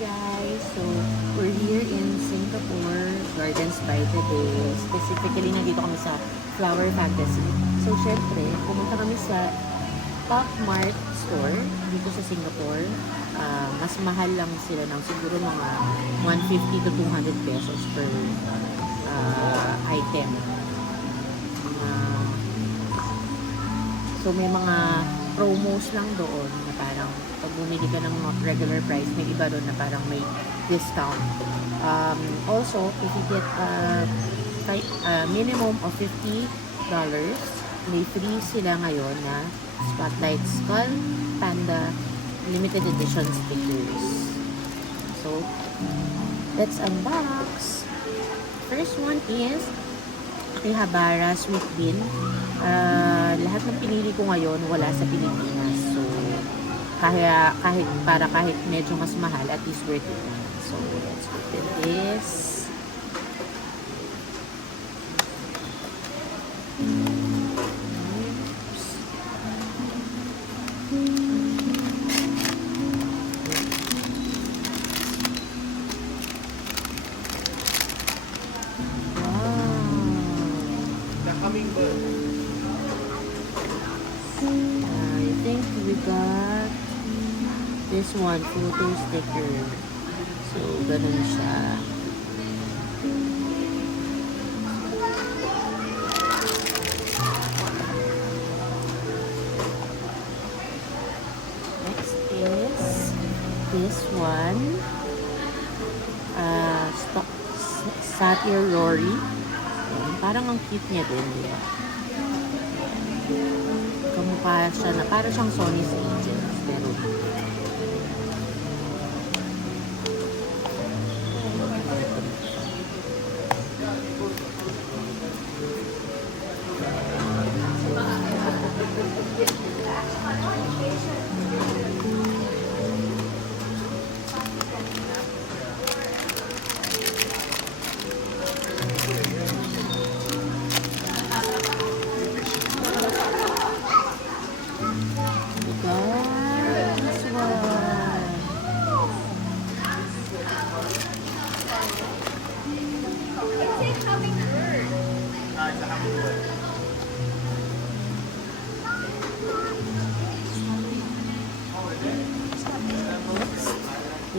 guys! So, we're here in Singapore, Gardens by the Bay. Specifically, nandito kami sa Flower Fantasy. So, syempre, pumunta kami sa Top Mart store dito sa Singapore. Mas mahal lang sila ng siguro mga 150 to 200 pesos per item. So, may mga promos lang doon na parang pag bumili ka ng regular price, may iba doon na parang may discount. Also, if you get a minimum of $50, may free sila ngayon na Spotlight Skull Panda limited edition stickers. So, let's unbox. First one is Akihabara Sweet Bean. Lahat ng pinili ko ngayon wala sa Pilipinas. So, kahit medyo mas mahal, at least worth it. So, let's open this. I think we got this one, photo sticker. So, ganun siya. Next is this one. Satyr Rory. Ayan, parang ang cute niya din. Yeah. Kamukha siya na parang siyang Sony's Angels, pero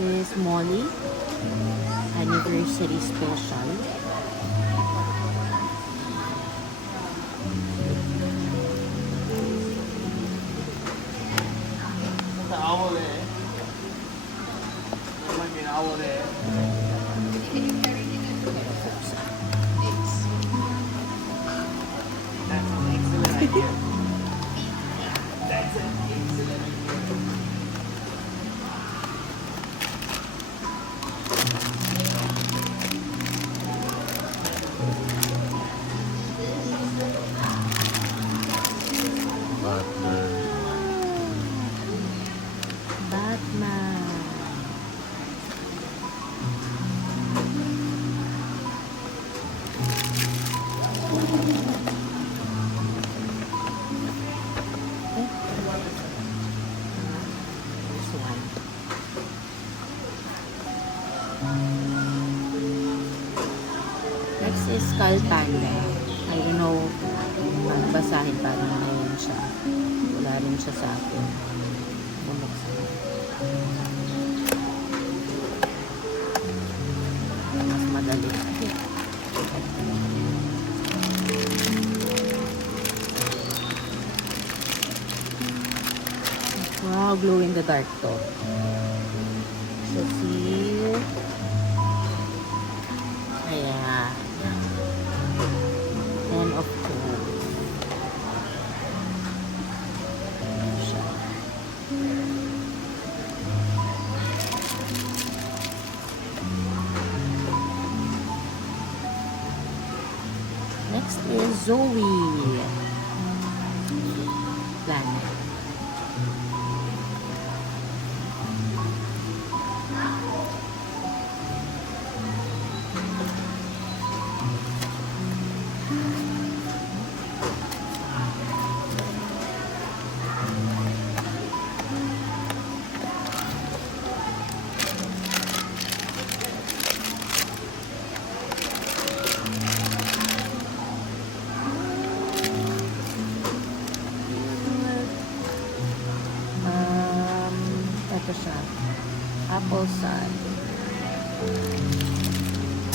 is Molly Anniversary Special. Batman. This one. Next is Skull Panda. I don't know kung basahin paano ngayon siya. Wala rin siya sa akin. Bumuksan. Mas madali. Wow, glow in the dark to. So, see? Ayan. Ten of Coins. Next is Zoe. Planet. Apple cider.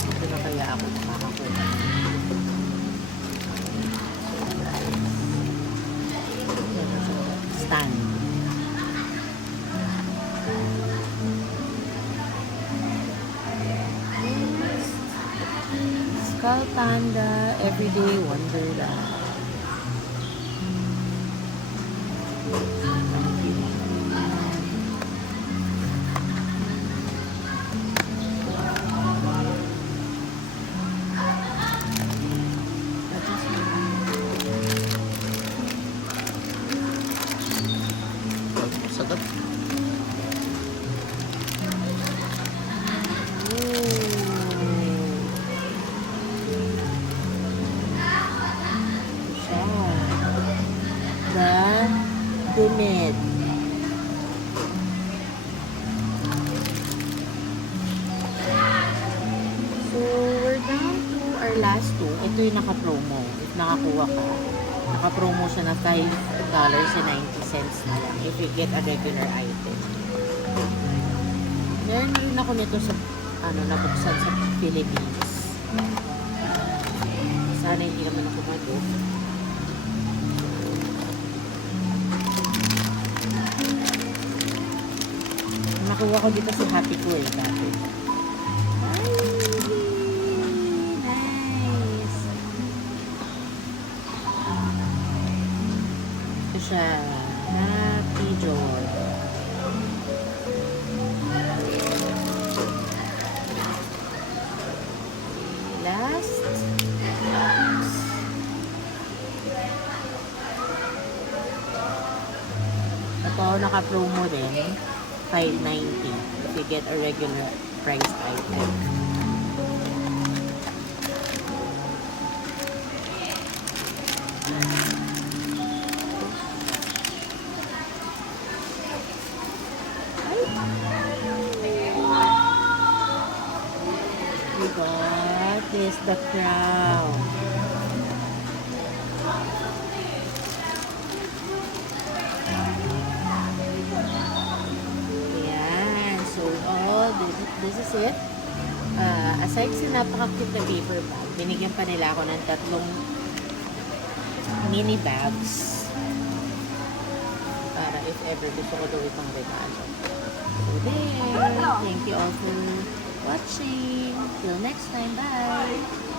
Ito na kaya ako makakakuha. Stand. Skull Panda Everyday Wonderland. Sarap. Timid. So, we're down to our last two. Ito yung naka-promo. If nakakuha ka, naka-promo siya na $5.90 na lang if you get a regular item. Meron na rin ako nito sa, nabuksan sa Philippines. Sana hindi naman ako mag-off. Nakuha ko dito si Happy ko eh, dati. Nice! Ito siya. Happy Joy. Last. Ito, naka-promo din. $5.90 if you get a regular priced item. We got this, the crown. This is it. Aside sa napaka-cute na paper bag, binigyan pa nila ako ng 3 mini bags para if ever gusto ko daw itong regalo. So there, thank you all for watching. Till next time, bye!